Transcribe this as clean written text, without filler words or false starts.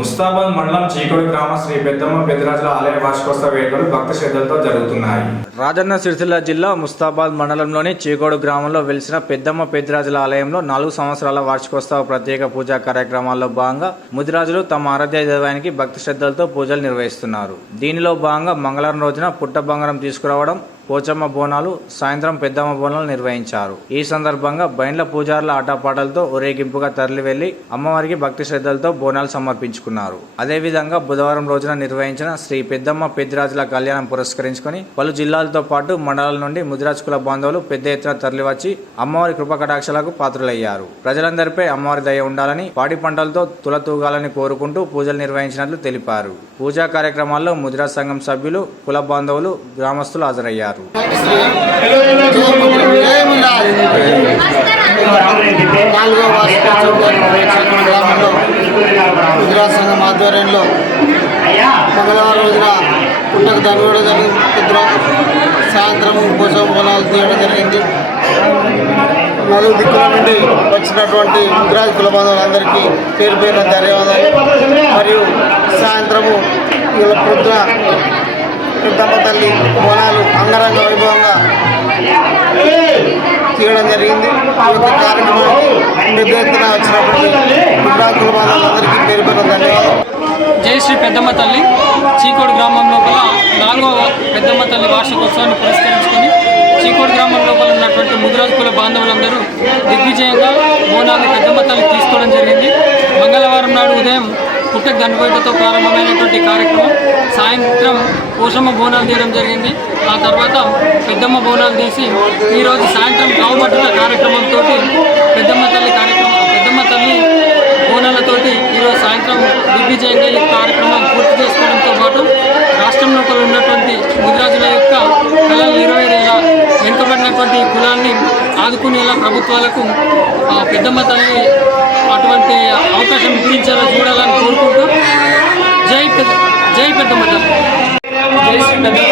ముస్తాబాద్ మండలం చీకోడి గ్రామ శ్రీ పెద్దమ్మ పెద్దరాజుల ఆలయ వార్షికోత్సవ వేడుకలు భక్తి శ్రద్ధలతో జరుగుతున్నాయి. రాజన్న సిరిసిల్ల జిల్లా ముస్తాబాద్ మండలంలోని చీకోడు గ్రామంలో వెలిసిన పెద్దమ్మ పెద్దరాజుల ఆలయంలో 4 సంవత్సరాల వార్షికోత్సవ ప్రత్యేక పూజా కార్యక్రమాల్లో భాగంగా ముదిరాజులు తమ ఆరాధ్య దైవానికి భక్తి శ్రద్ధలతో పూజలు నిర్వహిస్తున్నారు. దీనిలో భాగంగా మంగళవారం రోజున పుట్ట బంగారం తీసుకురావడం, పోచమ్మ బోనాలు, సాయంత్రం పెద్దమ్మ బోనాలు నిర్వహించారు. ఈ సందర్భంగా బైండ్ల పూజారుల ఆటపాటలతో ఊరేగింపుగా తరలి వెళ్లి అమ్మవారికి భక్తి శ్రద్ధలతో బోనాలు సమర్పించుకున్నారు. అదేవిధంగా బుధవారం రోజున నిర్వహించిన శ్రీ పెద్దమ్మ పెద్దరాజుల కళ్యాణం పురస్కరించుకుని పలు జిల్లాలతో పాటు మండలాల నుండి ముదిరాజ్ కుల బాంధవులు పెద్ద ఎత్తున తరలివచ్చి అమ్మవారి కృపకటాక్షలకు పాత్రులయ్యారు. ప్రజలందరిపై అమ్మవారి దయ ఉండాలని, పాడి పంటలతో తులతూగాలని కోరుకుంటూ పూజలు నిర్వహించినట్లు తెలిపారు. పూజా కార్యక్రమాల్లో ముదిరాజ్ సంఘం సభ్యులు, కుల బాంధవులు, గ్రామస్తులు హాజరయ్యారు. ముదిరాజ్ సంఘం ఆధ్వర్యంలో మంగళవారం రోజున పుట్టకు దండడం జరిగింది. సాయంత్రం కోసం పొలాలు తీయడం జరిగింది. 4 దిక్కుల నుండి వచ్చినటువంటి ముదిరాజ్ కుల బంధువులందరికీ పేరు పేరున ధన్యవాదాలు. మరియు సాయంత్రము ఇలా పొద్దున పెద్దమ్మ తల్లి బోనాలు అంగరంగ వైభవంగా తీయడం జరిగింది. ఈ యొక్క కార్యక్రమానికి పెద్ద ఎత్తున వచ్చినప్పటికీ ముదిరాజ్ కుల బంధువులందరికీ పేరు పేరున ధన్యవాదాలు. జై శ్రీ పెద్దమ్మ తల్లి చీకోడు గ్రామం లోపల 4వ పెద్దమ్మ తల్లి వార్షికోత్సవాన్ని పురస్కరించుకొని చీకోడు గ్రామం లోపల ఉన్నటువంటి ముదిరాజ్ కుల బాంధవులందరూ దిగ్విజయంగా బోనాలు పెద్దమ్మ తల్లి తీసుకోవడం జరిగింది. మంగళవారం నాడు ఉదయం పుట్టకు దండవేటతో ప్రారంభమైనటువంటి కార్యక్రమం సాయంత్రం పోషమ్మ బోనాలు తీయడం జరిగింది. ఆ తర్వాత పెద్దమ్మ బోనాలు తీసి ఈరోజు సాయంత్రం కావుమట్టుల కార్యక్రమంతో పెద్దమ్మ తల్లి బోనాలతోటి ఈరోజు సాయంత్రం దిగ్విజయంగా ఈ కార్యక్రమం పూర్తి చేసుకోవడంతో పాటు రాష్ట్రం లోపల ఉన్నటువంటి ముదిరాజుల యొక్క కళలు నెరవేరేలా, వెనుకబడినటువంటి కులాన్ని ఆదుకునేలా ప్రభుత్వాలకు పెద్దమ్మ తల్లి అటువంటి అవకాశం ఇప్పించేలా చూడాలని కోరుకుంటూ జై పెద్దమ్మ తల్లి. జై శ్రీ పెద్దమ్మ